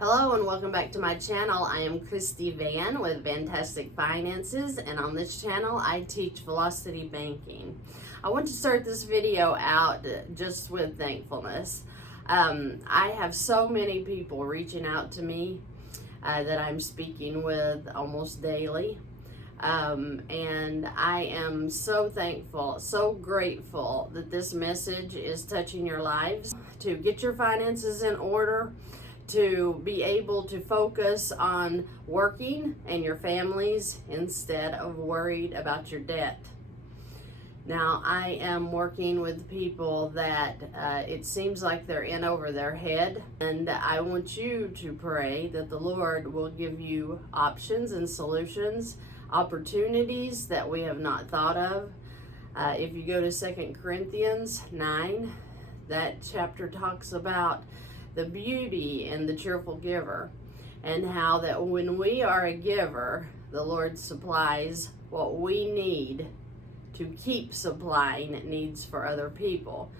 Hello and welcome back to my channel. I am Christy VANN with Fantastic Finances, and on this channel I teach velocity banking. I want to start this video out just with thankfulness. I have so many people reaching out to me that I'm speaking with almost daily. And I am so thankful, so grateful that this message is touching your lives to get your finances in order, to be able to focus on working and your families instead of worried about your debt. Now, I am working with people that it seems like they're in over their head, and I want you to pray that the Lord will give you options and solutions, opportunities that we have not thought of. If you go to 2 Corinthians 9, that chapter talks about the beauty in the cheerful giver, and how that when we are a giver, the Lord supplies what we need to keep supplying needs for other people.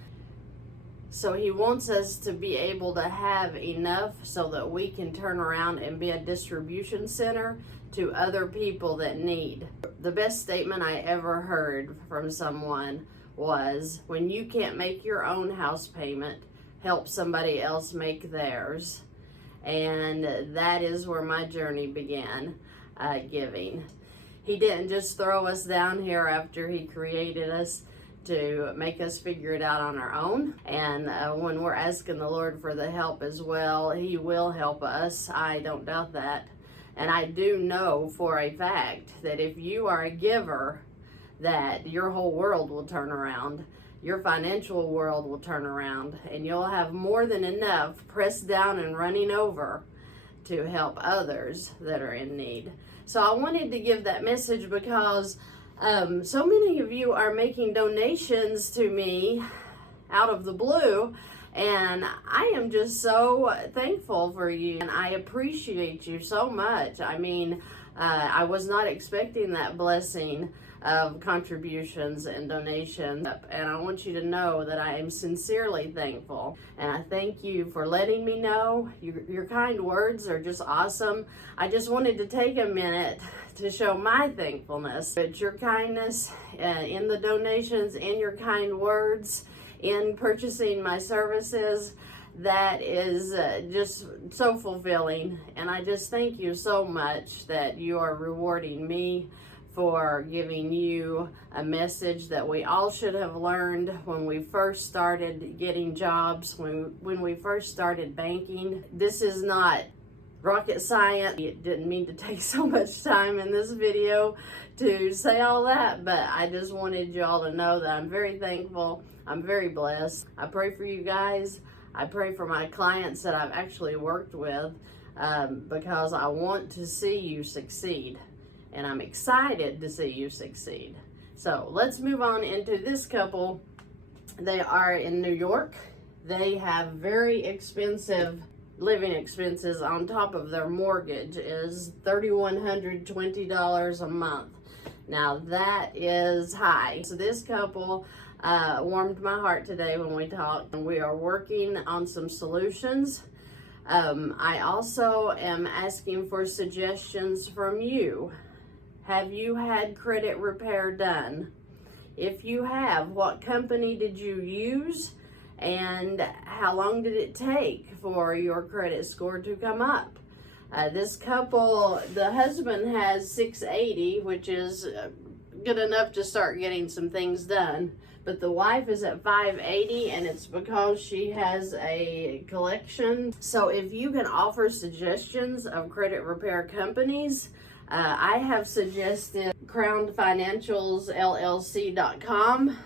So he wants us to be able to have enough so that we can turn around and be a distribution center to other people that need. The best statement I ever heard from someone was, when you can't make your own house payment, help somebody else make theirs. And that is where my journey began, giving. He didn't just throw us down here after he created us to make us figure it out on our own. And when we're asking the Lord for the help as well, he will help us. I don't doubt that. And I do know for a fact that if you are a giver, that your whole world will turn around. Your financial world will turn around, and you'll have more than enough pressed down and running over to help others that are in need. So I wanted to give that message because so many of you are making donations to me out of the blue, and I am just so thankful for you, and I appreciate you so much. I mean, I was not expecting that blessing of contributions and donations, and I want you to know that I am sincerely thankful, and I thank you for letting me know. Your kind words are just awesome. I just wanted to take a minute to show my thankfulness. But your kindness in the donations, in your kind words, in purchasing my services, that is just so fulfilling, and I just thank you so much that you are rewarding me for giving you a message that we all should have learned when we first started getting jobs, when we first started banking. This is not rocket science. It didn't mean to take so much time in this video to say all that, but I just wanted you all to know that I'm very thankful. I'm very blessed. I pray for you guys. I pray for my clients that I've actually worked with because I want to see you succeed. And I'm excited to see you succeed. So let's move on into this couple. They are in New York. They have very expensive living expenses on top of their mortgage is $3,120 a month. Now that is high. So this couple warmed my heart today when we talked, and we are working on some solutions. I also am asking for suggestions from you. Have you had credit repair done? If you have, what company did you use? And how long did it take for your credit score to come up? This couple, the husband has 680, which is good enough to start getting some things done. But the wife is at 580, and it's because she has a collection. So if you can offer suggestions of credit repair companies, I have suggested crownedfinancialsllc.com.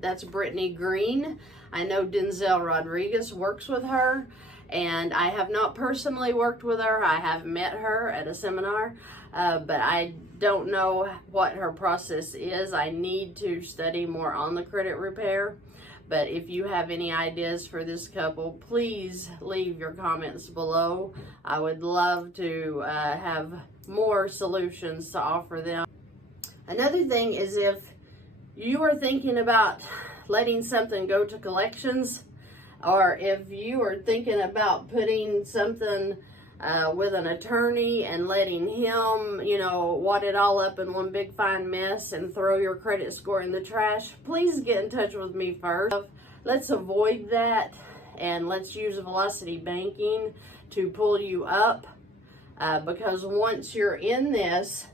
That's Brittany Green. I know Denzel Rodriguez works with her, and I have not personally worked with her. I have met her at a seminar, but I don't know what her process is. I need to study more on the credit repair. But if you have any ideas for this couple, please leave your comments below. I would love to have more solutions to offer them. Another thing is, if you are thinking about letting something go to collections, or if you are thinking about putting something with an attorney and letting him, wad it all up in one big fine mess and throw your credit score in the trash, please get in touch with me first. Let's avoid that, and let's use Velocity Banking to pull you up, because once you're in this,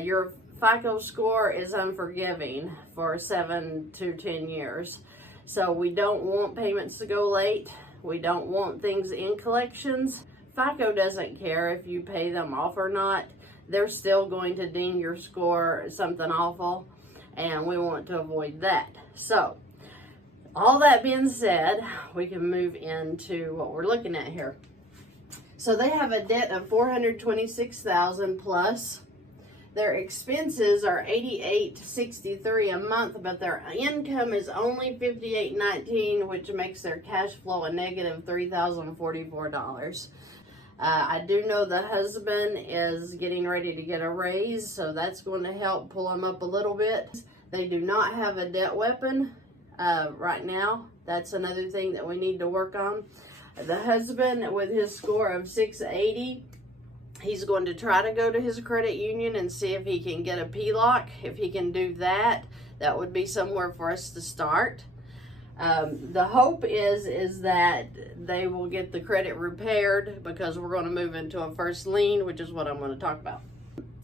your FICO score is unforgiving for 7 to 10 years. So we don't want payments to go late. We don't want things in collections. FICO doesn't care if you pay them off or not. They're still going to deem your score something awful, and we want to avoid that. So, all that being said, we can move into what we're looking at here. So they have a debt of $426,000 plus. Their expenses are $88.63 a month, but their income is only $58.19, which makes their cash flow a negative $3,044. I do know the husband is getting ready to get a raise, so that's going to help pull them up a little bit. They do not have a debt weapon right now. That's another thing that we need to work on. The husband, with his score of 680, he's going to try to go to his credit union and see if he can get a HELOC. If he can do that, that would be somewhere for us to start. The hope is that they will get the credit repaired, because we're going to move into a first lien, which is what I'm going to talk about.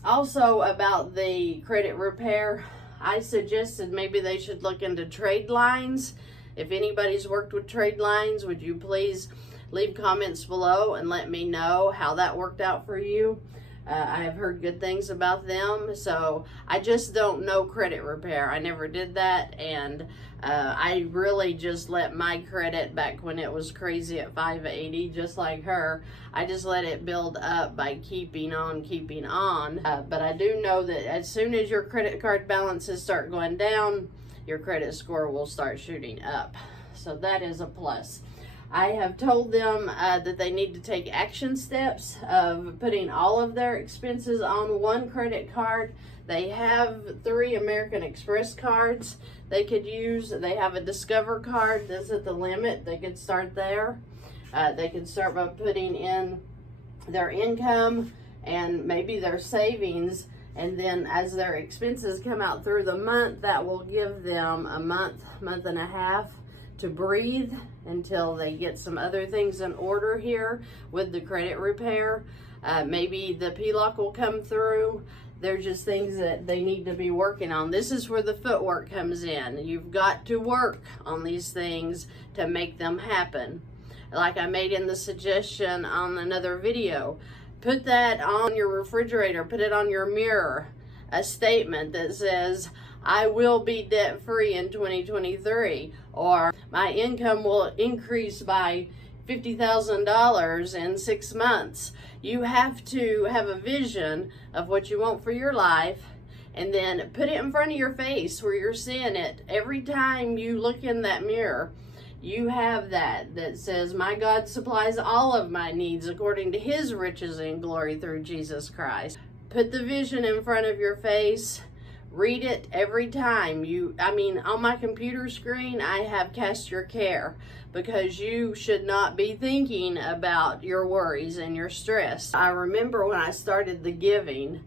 Also, about the credit repair, I suggested maybe they should look into trade lines. If anybody's worked with trade lines, would you please leave comments below and let me know how that worked out for you. I have heard good things about them, so I just don't know credit repair. I never did that, and I really just let my credit, back when it was crazy at 580, just like her, I just let it build up by keeping on. But I do know that as soon as your credit card balances start going down, your credit score will start shooting up. So that is a plus. I have told them that they need to take action steps of putting all of their expenses on one credit card. They have 3 American Express cards they could use. They have a Discover card that's at the limit. They could start there. They could start by putting in their income and maybe their savings, and then as their expenses come out through the month, that will give them a month and a half to breathe until they get some other things in order here with the credit repair. Maybe the HELOC will come through. They're just things that they need to be working on. This is where the footwork comes in. You've got to work on these things to make them happen. Like I made in the suggestion on another video, put that on your refrigerator, put it on your mirror, a statement that says, I will be debt-free in 2023, or my income will increase by $50,000 in 6 months. You have to have a vision of what you want for your life, and then put it in front of your face where you're seeing it. Every time you look in that mirror, you have that says, my God supplies all of my needs according to his riches and glory through Jesus Christ. Put the vision in front of your face. Read it every time. On my computer screen, I have cast your care, because you should not be thinking about your worries and your stress. I remember when I started the giving,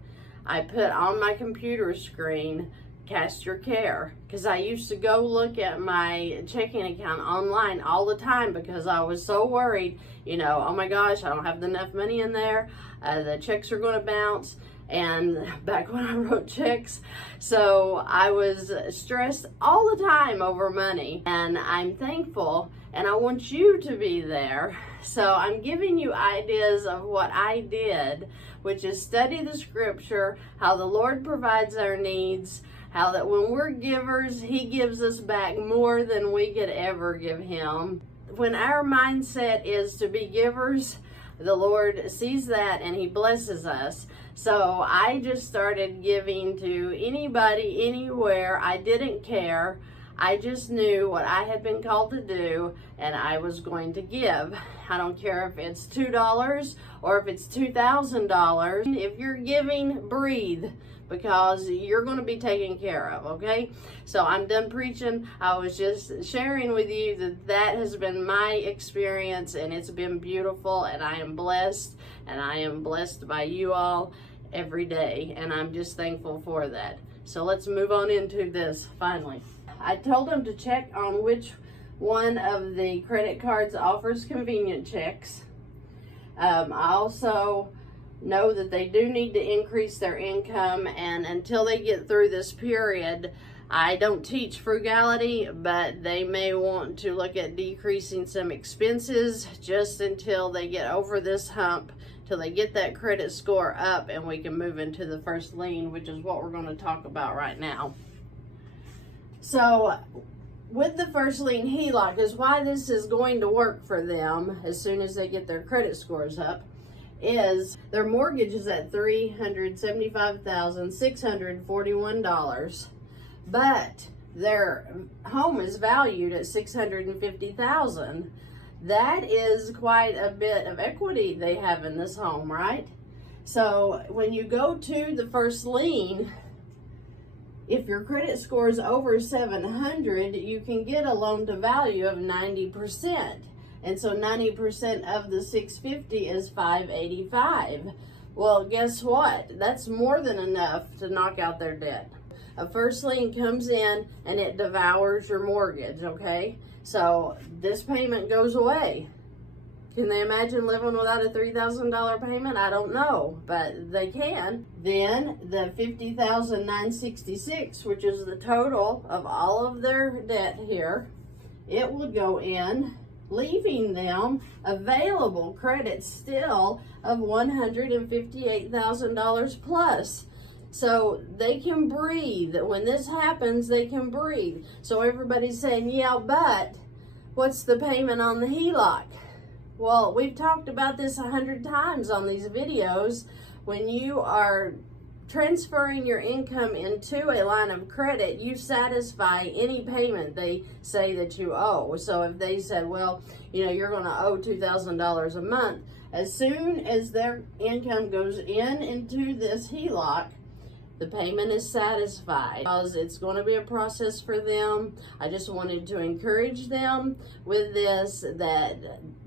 I put on my computer screen, cast your care, because I used to go look at my checking account online all the time because I was so worried, oh my gosh, I don't have enough money in there, the checks are going to bounce. And back when I wrote checks, so I was stressed all the time over money, and I'm thankful, and I want you to be there. So I'm giving you ideas of what I did, which is study the scripture, how the Lord provides our needs, how that when we're givers, he gives us back more than we could ever give him. When our mindset is to be givers, the Lord sees that and he blesses us. So I just started giving to anybody, anywhere. I didn't care. I just knew what I had been called to do, and I was going to give. I don't care if it's $2 or if it's $2,000. If you're giving, breathe, because you're going to be taken care of, okay? So I'm done preaching. I was just sharing with you that that has been my experience, and it's been beautiful, and I am blessed, and I am blessed by you all every day, and I'm just thankful for that. So let's move on into this finally. I told them to check on which one of the credit cards offers convenient checks. I also know that they do need to increase their income, and until they get through this period, I don't teach frugality, but they may want to look at decreasing some expenses just until they get over this hump, till they get that credit score up, and we can move into the first lien, which is what we're going to talk about right now. So with the first lien HELOC is why this is going to work for them as soon as they get their credit scores up, is their mortgage is at $375,641, but their home is valued at $650,000. That is quite a bit of equity they have in this home, right? So when you go to the first lien, if your credit score is over 700, you can get a loan to value of 90%. And so 90% of the 650 is 585. Well, guess what? That's more than enough to knock out their debt. A first lien comes in and it devours your mortgage, okay? So this payment goes away. Can they imagine living without a $3,000 payment? I don't know, but they can. Then the $50,966, which is the total of all of their debt here, it will go in, leaving them available credit still of $158,000 plus. So they can breathe. When this happens, they can breathe. So everybody's saying, yeah, but what's the payment on the HELOC? Well, we've talked about this 100 times on these videos. When you are transferring your income into a line of credit, you satisfy any payment they say that you owe. So if they said, well, you know, you're going to owe $2,000 a month, as soon as their income goes into this HELOC, the payment is satisfied, because it's going to be a process for them. I just wanted to encourage them with this, that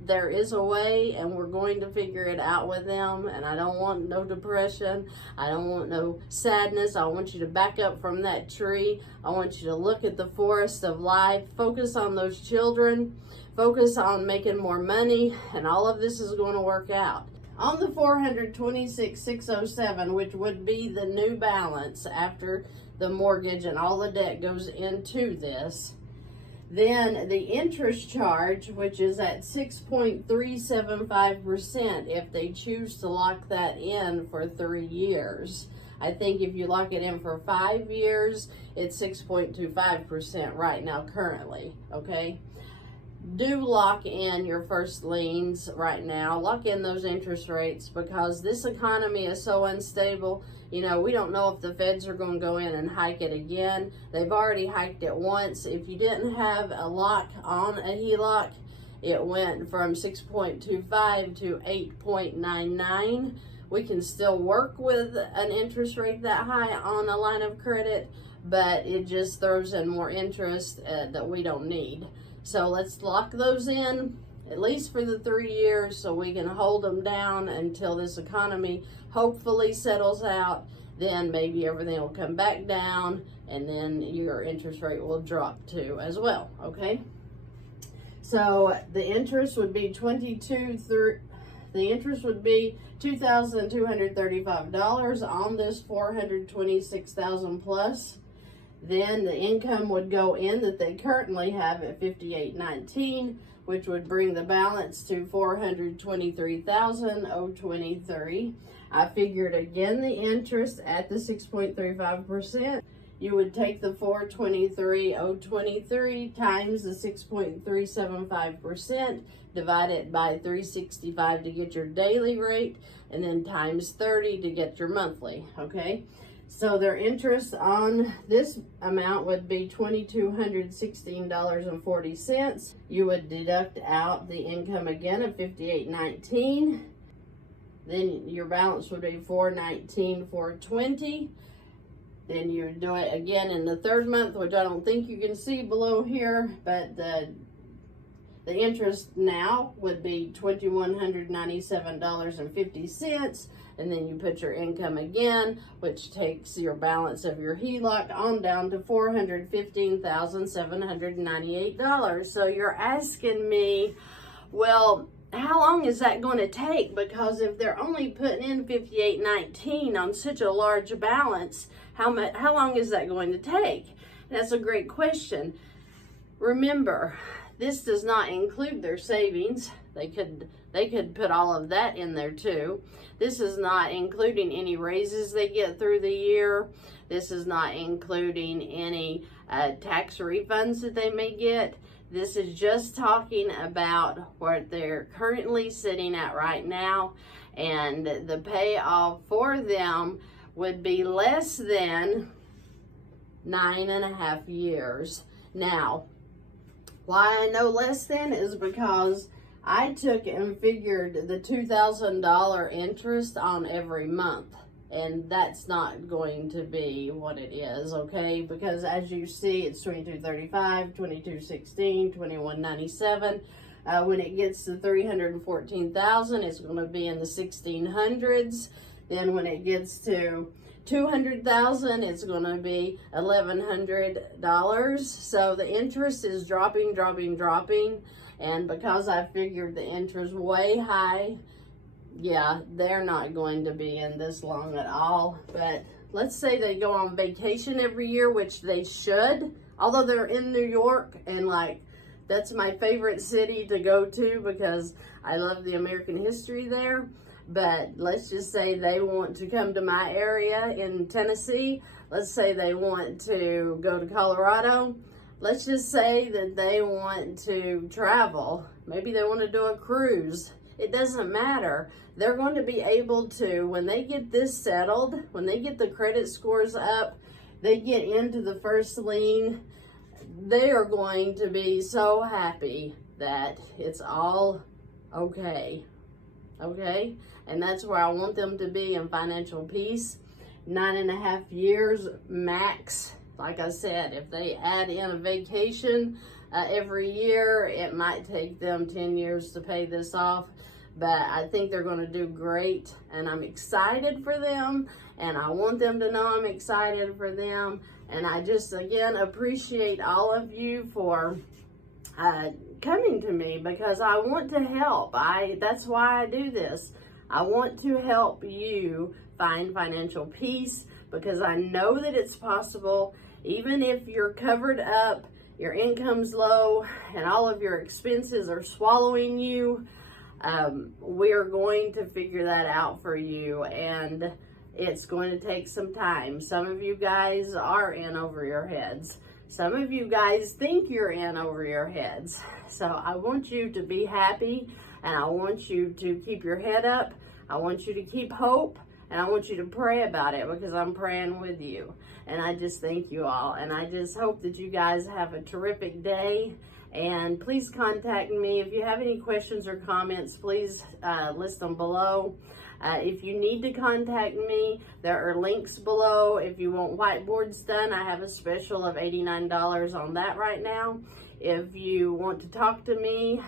there is a way, and we're going to figure it out with them. And I don't want no depression. I don't want no sadness. I want you to back up from that tree. I want you to look at the forest of life. Focus on those children. Focus on making more money, and all of this is going to work out. On the $426,607, which would be the new balance after the mortgage and all the debt goes into this, then the interest charge, which is at 6.375% if they choose to lock that in for 3 years. I think if you lock it in for 5 years, it's 6.25% right now currently, okay? Do lock in your first liens right now. Lock in those interest rates, because this economy is so unstable. You know, we don't know if the feds are going to go in and hike it again. They've already hiked it once. If you didn't have a lock on a HELOC, it went from 6.25 to 8.99. We can still work with an interest rate that high on a line of credit, but it just throws in more interest that we don't need. So let's lock those in, at least for the 3 years, so we can hold them down until this economy hopefully settles out. Then maybe everything will come back down, and then your interest rate will drop too as well, okay? So the interest would be $2,235 on this $426,000 plus. Then the income would go in that they currently have at $58.19, which would bring the balance to $423,023. I figured again the interest at the 6.35%. You would take the $423,023 times the 6.375%, divide it by 365 to get your daily rate, and then times 30 to get your monthly, okay? So their interest on this amount would be $2,216.40. You would deduct out the income again of $58.19. Then your balance would be $419,420. Then you would do it again in the third month, which I don't think you can see below here, but the interest now would be $2,197.50. And then you put your income again, which takes your balance of your HELOC on down to $415,798. So you're asking me, well, how long is that going to take? Because if they're only putting in $58.19 on such a large balance, how long is that going to take? That's a great question. Remember, this does not include their savings. They could put all of that in there too. This is not including any raises they get through the year. This is not including any tax refunds that they may get. This is just talking about what they're currently sitting at right now, and the payoff for them would be less than 9.5 years. Now, why I know less than is because I took and figured the $2,000 interest on every month, and that's not going to be what it is, okay? Because as you see, it's $22.35, $22.16, $21.97. When it gets to $314,000, it's going to be in the 1600s. Then when it gets to $200,000, it's going to be $1,100. So the interest is dropping. And because I figured the interest way high, yeah, they're not going to be in this long at all. But let's say they go on vacation every year, which they should, although they're in New York, and like, that's my favorite city to go to because I love the American history there. But let's just say they want to come to my area in Tennessee. Let's say they want to go to Colorado. Let's just say that they want to travel. Maybe they want to do a cruise. It doesn't matter. They're going to be able to, when they get this settled, when they get the credit scores up, they get into the first lien, they are going to be so happy that it's all okay. Okay? And that's where I want them to be in financial peace. 9.5 years max. Like I said, if they add in a vacation every year, it might take them 10 years to pay this off. But I think they're going to do great, and I'm excited for them, and I want them to know I'm excited for them. And I just, again, appreciate all of you for coming to me, because I want to help. That's why I do this. I want to help you find financial peace, because I know that it's possible. Even if you're covered up, your income's low, and all of your expenses are swallowing you, we're going to figure that out for you, and it's going to take some time. Some of you guys are in over your heads. Some of you guys think you're in over your heads. So I want you to be happy, and I want you to keep your head up. I want you to keep hope, and I want you to pray about it, because I'm praying with you. And I just thank you all, and I just hope that you guys have a terrific day. And please contact me. If you have any questions or comments, please list them below. If you need to contact me, there are links below. If you want whiteboards done, I have a special of $89 on that right now. If you want to talk to me,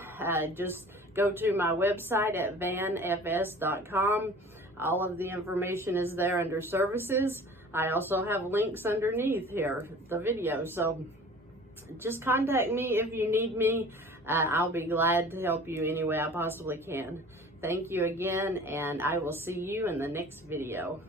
just go to my website at vannfs.com. All of the information is there under services. I also have links underneath here, the video. So just contact me if you need me. I'll be glad to help you any way I possibly can. Thank you again, and I will see you in the next video.